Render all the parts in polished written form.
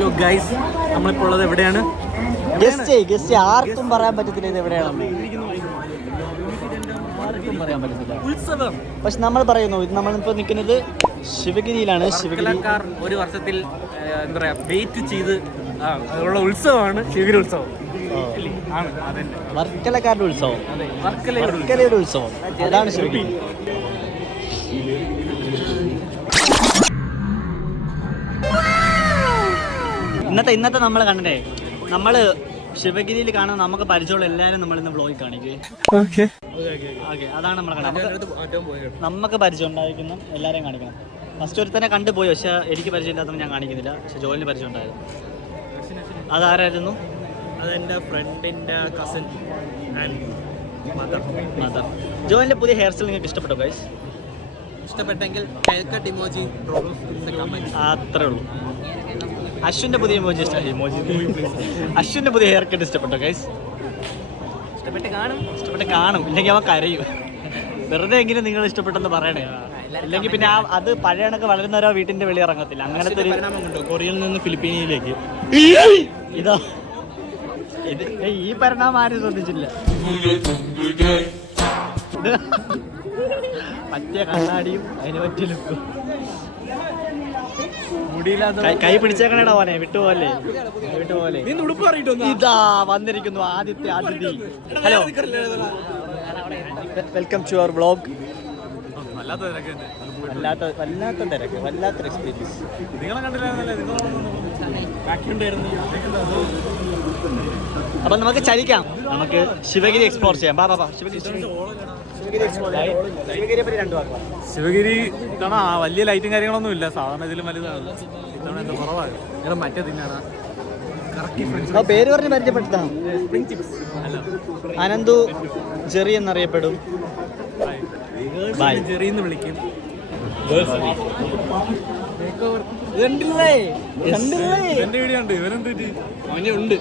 Hello guys, നമ്മളിപ്പോൾ ഉള്ളത് എവിടെയാണ്? ഗസ്റ്റ് ആർക്കും പറയാൻ പറ്റത്തില്ല ഇത് എവിടെയാണ്. ആർക്കും പറയാൻ പറ്റത്തില്ല. ഉത്സവം. പക്ഷെ നമ്മൾ പറയുന്നു ഇത് നമ്മളിപ്പോൾ നിൽക്കുന്നത് ശിവഗിരിയിലാണ്. ശിവഗിരിക്കാർ ഒരു വർഷത്തിൽ എന്താ പറയാ വെയിറ്റ് ചെയ്ത് ഉള്ള ഉത്സവമാണ് ശിവഗിരി ഉത്സവം. വർക്കലക്കാരുടെ ഉത്സവം, വർക്കലയുടെ ഉത്സവം, അതാണ് ശിവഗിരി. ഇന്നത്തെ നമ്മൾ കണ്ടേ, നമ്മൾ ശിവഗിരിയിൽ കാണുന്ന നമുക്ക് പരിചയമുള്ള എല്ലാവരും നമ്മളിന്ന് വ്ളോഗിൽ കാണിക്കേ. ഓക്കെ, അതാണ് നമ്മൾ കാണുന്നത്. നമുക്ക് പരിചയം ഉണ്ടായിരിക്കുന്ന എല്ലാവരെയും കാണിക്കണം. ഫസ്റ്റ് ഒരുത്തനെ കണ്ടുപോയി, പക്ഷെ എനിക്ക് പരിചയമില്ലാത്തത് ഞാൻ കാണിക്കുന്നില്ല. പക്ഷെ ജോലിന് പരിചയം ഉണ്ടായിരുന്നു. അതാരായിരുന്നു? അതെൻ്റെ ഫ്രണ്ടിൻ്റെ കസിൻ ആൻഡ് മദർ. ജോലിൻ്റെ പുതിയ ഹെയർ സ്റ്റൈൽ നിങ്ങൾക്ക് ഇഷ്ടപ്പെട്ടോ ഗൈസ്? ഇഷ്ടപ്പെട്ടെങ്കിൽ കട്ട് ഇമോജി അത്രേ ഉള്ളൂ. അശ്വിൻ്റെ പുതിയ അശ്വിൻ്റെ പുതിയ ഹെയർ കട്ട് ഇഷ്ടപ്പെട്ടോ ഗൈസ്? ഇഷ്ടപ്പെട്ട് കാണും, ഇല്ലെങ്കിൽ അവൻ കരയും. വെറുതെ എങ്കിലും നിങ്ങൾ ഇഷ്ടപ്പെട്ടെന്ന് പറയണേ, ഇല്ലെങ്കിൽ പിന്നെ അത് പഴയ കണക്ക് വളരുന്നവരോ വീട്ടിന്റെ വെളി ഇറങ്ങത്തില്ല. അങ്ങനത്തെ ഒരു കൊറിയയിൽ നിന്ന് ഫിലിപ്പീനിലേക്ക് ഇതോ ഈ പരിണാമം ആരും ശ്രദ്ധിച്ചില്ല. മറ്റേ കണ്ണാടിയും അതിന് പറ്റിയ ലുക്കും. കൈ പിടിച്ചേക്കണേടാ പോനെ, വിട്ടുപോലെ. ഇതാ വന്നിരിക്കുന്നു ആദ്യത്തെ അതിഥി. Hello, welcome to our vlog. വല്ലാത്ത തിരക്ക്, വല്ലാത്തൊരു എക്സ്പീരിയൻസ്. അപ്പൊ നമുക്ക് ചലിക്കാം, നമുക്ക് ശിവഗിരി എക്സ്പ്ലോർ ചെയ്യാം. ശിവഗിരി കാണാ വലിയ ലൈറ്റും കാര്യങ്ങളൊന്നും ഇല്ല. സാധാരണ ഇതിലും വലുതാണ്, എന്താ കുറവാണ്. മറ്റേ തിന്നാണ് പേര് പറഞ്ഞ് പരിചയപ്പെടുത്താം. അനന്തു ജെറി എന്നറിയപ്പെടും. ജെറിന്ന് വിളിക്കും. എന്റെ വീഡിയോ ഉണ്ട്. ഇവരെന്ത് അവനുണ്ട്.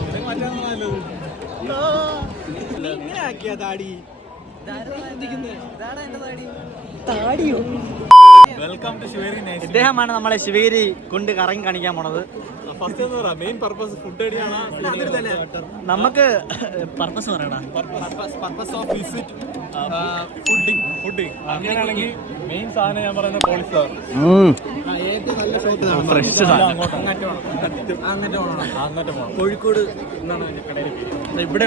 Welcome to Sivagiri. ഇദ്ദേഹമാണ് നമ്മളെ ശിവഗിരി കൊണ്ട് കറങ്ങി കാണിക്കാൻ പോണത്. മെയിൻ പർപ്പസ് ഫുഡ് അടിയാണ്. നമുക്ക് പർപ്പസ് പറയണം. Purpose of visit fooding. അങ്ങനെയാണെങ്കിൽ മെയിൻ സാധനം ഞാൻ പറയുന്നത് കോളിഫ്ലവർ. ഫ്രഷ് അങ്ങോട്ട് പോകണം. കോഴിക്കോട് എന്നാണ് ഇവിടെ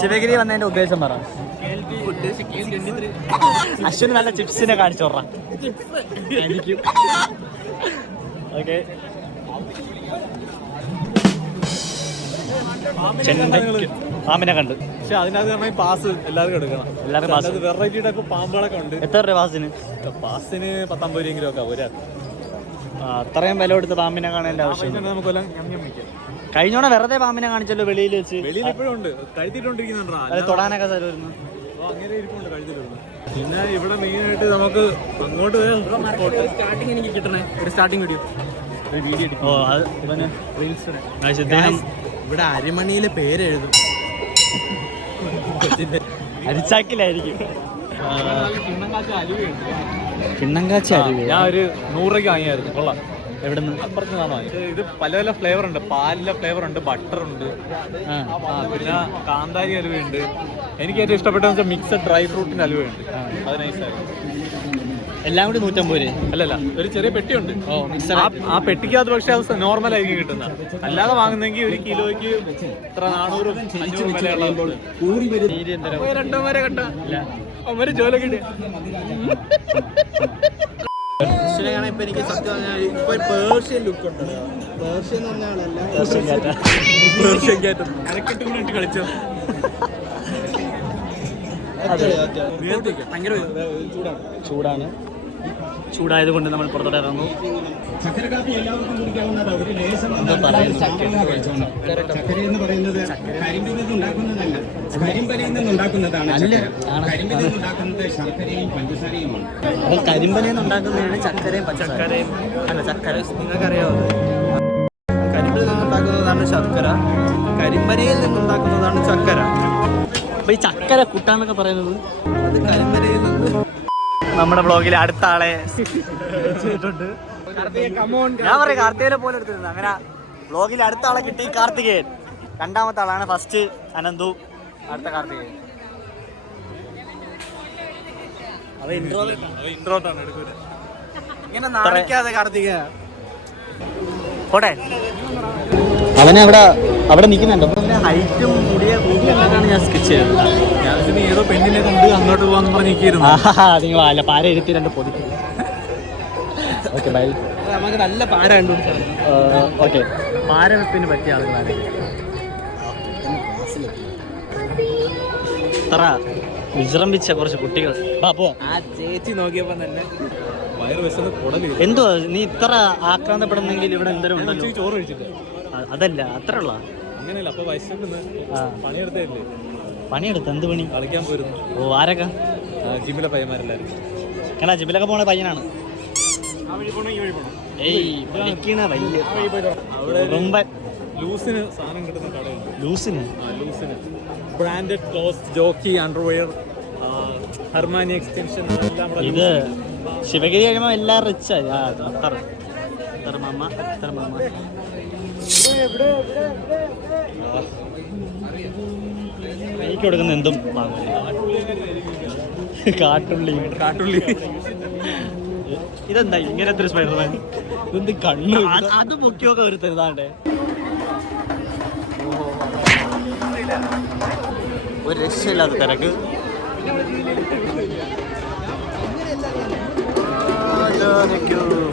ശിവഗിരി വന്നതിന്റെ ഉദ്ദേശം പറ. അശ്വിന് നല്ല ചിപ്സിനെ കാണിച്ചോറാ. എനിക്കും ഓക്കെ. പാമ്പിനെ കണ്ട്. പക്ഷെ അതിനകത്ത് പാസ് എല്ലാവർക്കും എടുക്കണം. വെറൈറ്റിയുടെ ഒക്കെ പാമ്പുകളൊക്കെ ഉണ്ട്. എത്ര രൂപ പാസിന്? പാസിന് 10-50 രൂപയെങ്കിലും ഒക്കെ ഒരാൾ. അത്രയും വില കൊടുത്ത് പാമ്പിനെ കാണേണ്ട ആവശ്യം നമുക്കെല്ലാം കഴിഞ്ഞോടെ വെറുതെ പാമ്പിനെ കാണിച്ചല്ലോ വെളിയിൽ വെച്ച്. വെളിയിൽ ഇപ്പോഴും ഉണ്ട്, കഴുത്തിട്ടോണ്ടിരിക്കുന്നുണ്ടോ? അത് തൊടാനൊക്കെ സ്ഥലമായിരുന്നു. അങ്ങനെ ഇരിക്കുന്നുണ്ട് കഴുത്തിട്ടുണ്ട്. പിന്നെ ഇവിടെ മെയിനായിട്ട് നമുക്ക് അങ്ങോട്ട് സ്റ്റാർട്ടിങ് എനിക്ക് കിട്ടണേ ഒരു സ്റ്റാർട്ടിങ് വീഡിയോ ഇവിടെ അരിമണിയിലെ പേരെഴുതും. അരിച്ചാക്കിലായിരിക്കും. കിണ്ണങ്കാച്ചി അരുവി ഞാൻ ഒരു 100 രൂപയ്ക്ക് വാങ്ങിയായിരുന്നു. കൊള്ളാം. എവിടെ നിന്ന്? അപ്പുറത്ത് നിന്നാണ് വാങ്ങിയത്. ഇത് പല പല ഫ്ലേവർ ഉണ്ട്. പാലിലെ ഫ്ലേവർ ഉണ്ട്, ബട്ടർ ഉണ്ട്, പിന്നെ കാന്താരി അലുവയുണ്ട്. എനിക്ക് ഏറ്റവും ഇഷ്ടപ്പെട്ടതെന്ന് വെച്ചാൽ മിക്സഡ് ഡ്രൈ ഫ്രൂട്ടിന്റെ അലുവയുണ്ട്. അത് നൈസായിരുന്നു. എല്ലാം കൂടി 150 രൂപ. അല്ലല്ല, ഒരു ചെറിയ പെട്ടിയുണ്ട്. ആ പെട്ടിക്കകത്ത് പക്ഷെ അത് നോർമൽ ആയിരിക്കും കിട്ടുന്നത്. അല്ലാതെ വാങ്ങുന്നെങ്കിൽ ഒരു കിലോയ്ക്ക് ഇത്ര 400-500 വിലയുള്ള 2 വരെ കണ്ട അവര് ജോലി കിട്ടിയ ഇപ്പൊ എനിക്ക് സത്യം പറഞ്ഞാൽ ഇപ്പൊ പേർഷ്യൻ ലുക്ക് ഉണ്ട്. പേർഷ്യൻ എന്ന് പറഞ്ഞാലല്ല, പേർഷ്യൻ ക്യാറ്റ് അരക്കെട്ട് കളിച്ചോ. ഭയങ്കര ചൂടാണ്. ചൂടായത് കൊണ്ട് നമ്മൾ പുറത്തോട്ട് ഇറങ്ങുന്നു. ചക്കര കാപ്പി എല്ലാവർക്കും കുടിക്കാവുന്നത്. ഒരു ലേശം ചക്കര എന്ന് പറയുന്നത് കരിമ്പിൽ നിന്നുണ്ടാക്കുന്നതല്ല, കരിമ്പനയിൽ നിന്നുണ്ടാക്കുന്നതാണ്. കരിമ്പിൽ നിന്നുണ്ടാക്കുന്നത് ശർക്കരയും പഞ്ചസാരയുമാണ്. അപ്പോൾ കരിമ്പനയിൽ നിന്നുണ്ടാക്കുന്നതാണ് ചക്കരയും പഞ്ചസാരയും. അല്ല, ചക്കര നിങ്ങൾക്കറിയാമോ? കരിമ്പിൽ നിന്നുണ്ടാക്കുന്നതാണ് ശർക്കര, കരിമ്പനയിൽ നിന്നുണ്ടാക്കുന്നതാണ് ചക്കര. അപ്പോൾ ഈ ചക്കര കുട്ടാന്നൊക്കെ പറയുന്നത് അത് കരിമ്പനയിൽ നിന്ന്. നമ്മുടെ ബ്ലോഗിൽ അടുത്ത ആളെ ചെയ്തിട്ടുണ്ട്. ഞാൻ പറയാം കാർത്തികേയനെ പോലെ എടുത്തിരുന്നു. അങ്ങനെ വ്ളോഗിൽ അടുത്ത ആളെ കിട്ടി കാർത്തികേയൻ. രണ്ടാമത്തെ ആളാണ് ഫസ്റ്റ് അനന്തു, അടുത്ത കാർത്തികേയൻ. പോട്ടെ, അവനെ അവിടെ നിൽക്കുന്നുണ്ടോ? ഹൈറ്റും കൂടിയാണ് ഞാൻ സ്കെച്ച് ചെയ്തത്. ഏതോ പെണ്ണിനെ കൊണ്ട് അങ്ങോട്ട് പോകാന്ന് പറഞ്ഞിരിക്കുന്നു. നിങ്ങൾ അല്ല പാര എഴുത്തി രണ്ട് പൊതിക്കും. Okay bye. നമുക്ക് നല്ല പാര കണ്ടുപിടിച്ചാൽ ഓക്കെ, പാര വെപ്പിന് പറ്റിയ ആളുകളാണ്. ഇത്ര വിശ്രമിച്ച കുറച്ച് കുട്ടികൾ. ആ ചേച്ചി നോക്കിയപ്പോ തന്നെ വയറ് വിശന്ന് കുടല്. എന്തോ നീ ഇത്ര ആക്രാന്തപ്പെടുന്നെങ്കിൽ ഇവിടെ എന്തോരം ഉണ്ടല്ലോ. ചോറ് കഴിച്ചിട്ട് അതല്ല, അത്ര ഉള്ള അങ്ങനെയല്ല. അപ്പൊ വയസ്സെന്ന് പണിയെടുത്തല്ലേ. പണിയെടുത്ത് എന്ത് പണി? കളിക്കാൻ പോയിരുന്നു. ഓ, ആരൊക്കെ? ജിമ്മിലെ പയ്യന്മാരെല്ലാരും. എടാ ജിമ്മിലൊക്കെ പോണ പയ്യനാണ്. ലൂസിന് സാധനം കിട്ടുന്ന കടയുണ്ട്. ലൂസിന് ബ്രാൻഡഡ് ക്ലോത്ത്, ജോക്കി, അണ്ടർവെയർ, ഹെർമാനി എക്സ്റ്റൻഷൻ, അതെല്ലാം. ഇത് ശിവഗിരി കഴിയുമ്പോ എല്ലാം റിച്ചായി. എനിക്ക് കൊടുക്കുന്ന എന്തും കാട്ടുള്ളി. ഇതെന്താ ഇങ്ങനത്തെ ഒരു സ്പൈഡർമാൻ? ഇതെന്ത് കണ്ണു? അത് പൊക്കിയൊക്കെ ഒരു തരുതാണ്ടേ. ഒരു രക്ഷയില്ലാത്ത തിരക്ക്.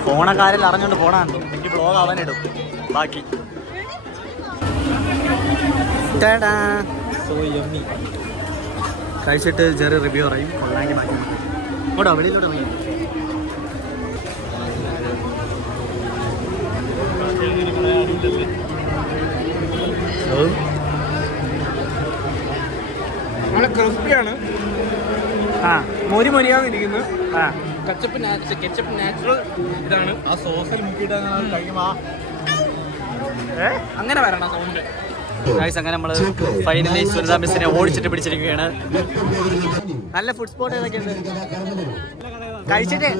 ഫോണക്കാരിൽ അറിഞ്ഞോണ്ട് പോണാണ്ടോ. എനിക്ക് ബ്ലോഗ് അവനിടും ബാക്കി. കഴിച്ചിട്ട് ചെറിയ റിവ്യൂ പറയും. കൊള്ളാങ്കി ബാക്കി ഇങ്ങോട്ടോ വെളിയിലോട്ട് ഇറങ്ങി. ക്രിസ്പിയാണ്. മൊരിയാന്നിരിക്കുന്നു. കെച്ചപ്പ് നാച്ചുറൽ ഇതാണ്. ആ സോസിൽ മുക്കിയിട്ട് കഴിക്കുമ്പോ അങ്ങനെ വരണം സൗണ്ട്. അങ്ങനെ നമ്മള് ഫൈനലി സുനിത മിസ്സിനെ ഓടിച്ചിട്ട് പിടിച്ചിരിക്കുകയാണ്. നല്ല ഫുഡ് സ്പോട്ട് ഏതൊക്കെയുണ്ട്? കഴിച്ചിട്ട്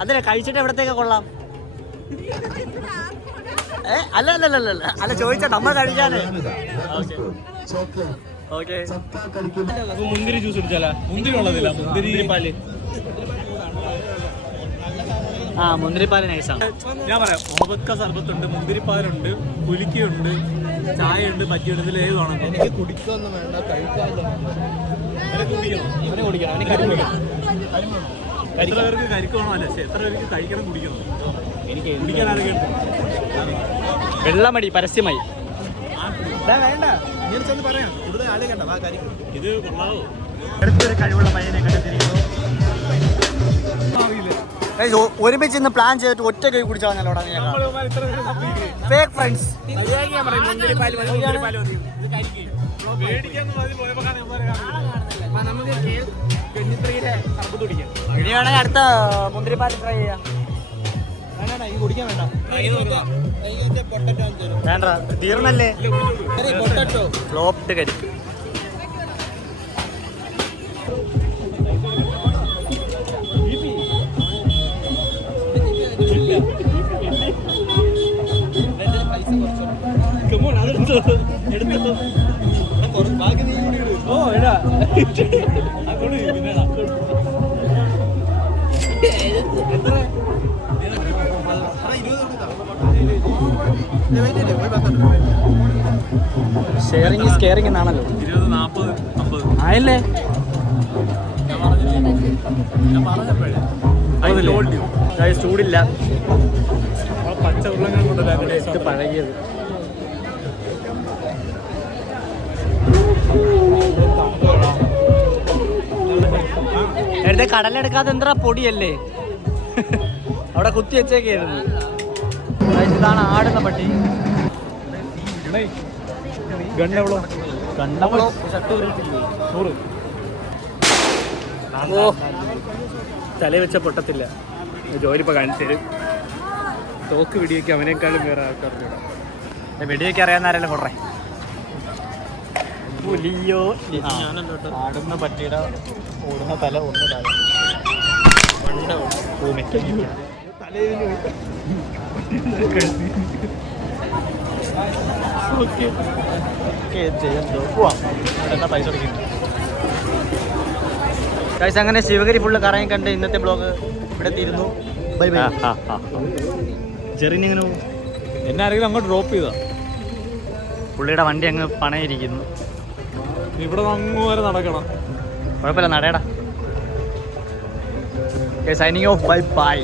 അതല്ലേ, കഴിച്ചിട്ട് എവിടത്തേക്ക് കൊള്ളാം? അല്ല ചോദിച്ചാ നമ്മൾ കഴിക്കാനേ. ഓക്കെ, മുന്തിരി ജ്യൂസ് കുടിച്ചാലോ? മുന്തിരി ഉള്ളതില്ല, മുന്തിരി പാല്. മുന്തിരിപ്പാല് നൈസാണ്. ഞാൻ പറയാം, മുഹബത്ത് സർബത്തുണ്ട്, മുന്തിരിപ്പാലുണ്ട്, കുലിക്കുണ്ട്, ചായ ഉണ്ട്, പറ്റിയുണ്ട്. ഇതിൽ ഏത് വേണം? എനിക്ക് കുടിക്കൊന്നും വേണ്ട, കഴിക്കാനോ. എത്ര പേർക്ക് കരിക്കണോ? അല്ല, എത്ര പേർക്ക് കഴിക്കണം കുടിക്കണം? എനിക്ക് കുടിക്കാൻ ആരെങ്കിലും വെള്ളമടി പരസ്യമായി വേണ്ട. ഇങ്ങനെ ചെന്ന് പറയാം, കൂടുതൽ ആലോചിക്കണ്ട. ഇത് കൊള്ളാവോ? അടുത്തൊരു കഴിവുള്ള പയ്യനെ കണ്ടെത്തിയിരിക്കുന്നു. ഒരുമിച്ച് ഇന്ന് പ്ലാൻ ചെയ്തിട്ട് ഒറ്റ കൈ കുടിച്ചാൽ ഫേക്ക് ഫ്രണ്ട്സ്. ഇനിയാണെങ്കിൽ അടുത്ത മുന്തിരിപ്പാൽ ട്രൈ ചെയ്യാം. വേണ്ട, തീർന്നല്ലേ. ഫ്ലോപ്ഡ് കരിക്ക്. ഷെയറിംഗ് ഈസ് കെയറിംഗ് എന്നാണല്ലോ. 20, 40, 50 ആയല്ലേ? ചൂടില്ല, പച്ച ഉരുളങ്ങൾ കൊണ്ടല്ല പഴകിയത്. നേരത്തെ കടലെടുക്കാതെ എന്താ പൊടിയല്ലേ അവിടെ കുത്തി വെച്ചേക്കായിരുന്നു. ഇതാണ് ആടുന്ന പട്ടി. തല വെച്ച പൊട്ടത്തില്ല. ജോലിപ്പോ കാണിച്ചു തരും. തോക്ക് വെടിയൊക്കെ അവനേക്കാളും വേറെ ആൾക്കാർക്ക് വെടിയൊക്കെ അറിയാവുന്ന കൊറേ പുലിയോ. ആടുന്ന പട്ടിയുടെ ഓടുന്ന തല ഒന്ന് പൈസ ഗൈസ്, അങ്ങനെ ശിവഗിരി ഫുള്ള് കറങ്ങി കണ്ട് ഇന്നത്തെ ബ്ലോഗ് ഇവിടെ തീരുന്നു. Bye bye. ചെറിയ എന്നെ ആരെങ്കിലും അങ്ങോട്ട് ഡ്രോപ്പ് ചെയ്താ? പുള്ളിയുടെ വണ്ടി അങ്ങ് പണയിരിക്കുന്നു. ഇവിടെ അങ്ങ് വരെ നടക്കണം. കുഴപ്പമില്ല, നടയടാ. Signing off. Bye by.